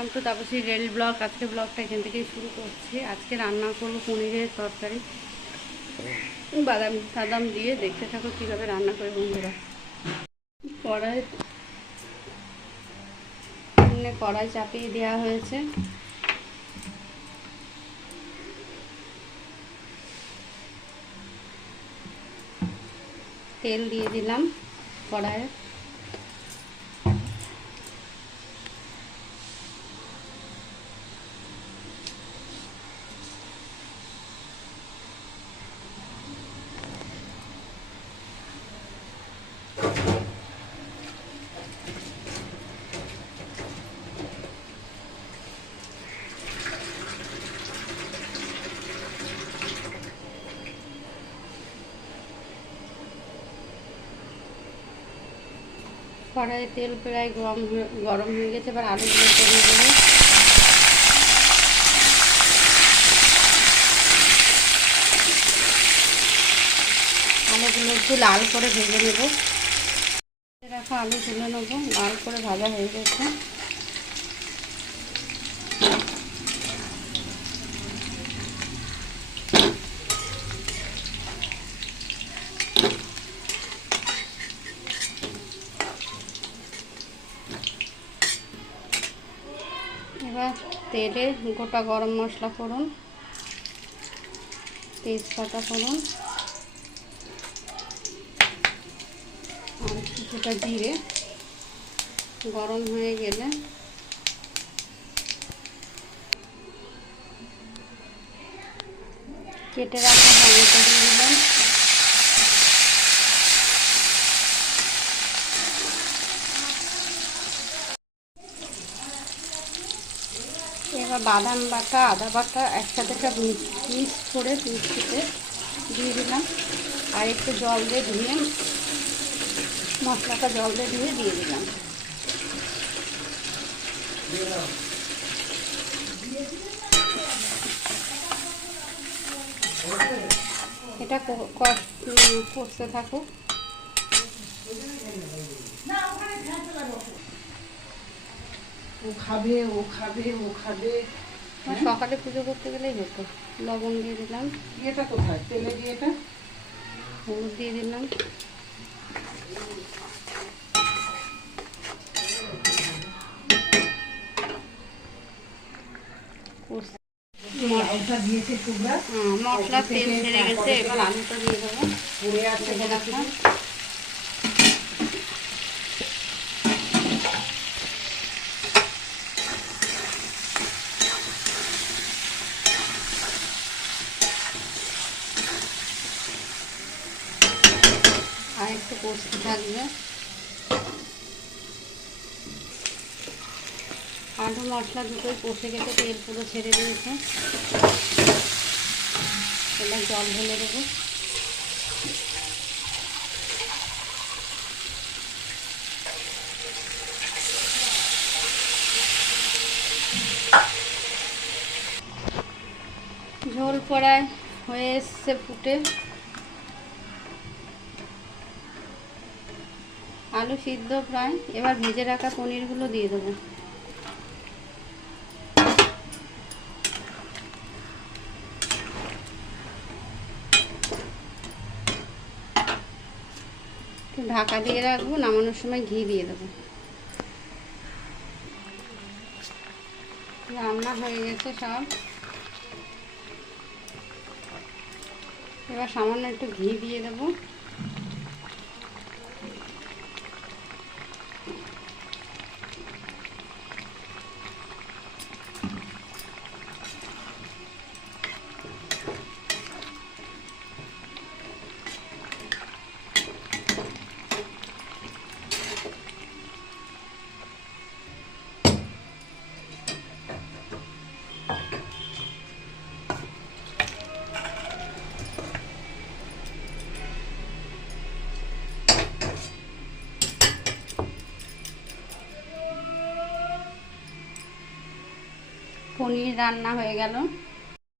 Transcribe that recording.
Welcome to Tapasi Rel blog. আজকে ব্লগটা এখান থেকেই শুরু করছি। আজকে রান্না করবো পনিরের তরকারি, বাদাম টাদাম দিয়ে। দেখতে থাকো কীভাবে রান্না করে বন্ধুরা। কড়াই চাপিয়ে দেওয়া হয়েছে। তেল দিয়ে দিলাম কড়াইয়ে। কড়াইয়ে তেল প্রায় গরম হয়ে গেছে। এবার আলুগুলো করে দেবো। আলুগুলো একটু লাল করে ভেজে নেবো। দেখো আলু তুলে নেবো, লাল করে ভাজা হয়ে গেছে। এবার তেলে গোটা গরম মশলা ফোড়ন, তেজপাতা ফোড়ন আর কিছুটা জিরে গরম হয়ে গেলে কেটে রাখা টমেটো দিয়ে দিলাম। এবার বাদাম বাটা, আদা বাটা একসাথে সব মিক্স করে মিক্সিতে দিয়ে দিলাম। আর একটু জল দিয়ে ধুয়ে, মশলাটা জল দিয়ে ধুয়ে দিয়ে দিলাম। এটা কষতে থাকুক। সকালে পুজো করতে গেলেই হতো। লবণ দিয়ে দিলাম। এটা কোথায় তেলে দিয়ে, এটা হলুদ দিয়ে দিলাম। মশলা তেল ছেড়ে গেছে। এবার আলুটা দিয়ে দেবো। আর একটু কষতে থাকবে। আলু মশলা দুটোই কষে গেছে, তেল পুরো ছেড়ে দিয়েছে। এবার জল ঢেলে দেবো। ঝোল প্রায় হয়ে এসছে ফুটে। আলু সিদ্ধ প্রায়। এবার ভেজে রাখা পনিরগুলো দিয়ে দেবো। একটু ঢাকা দিয়ে রাখবো, নামানোর সময় ঘি দিয়ে দেবো। রান্না হয়ে গেছে সব। এবার সামান্য একটু ঘি দিয়ে দেবো। পনির রান্না হয়ে গেল।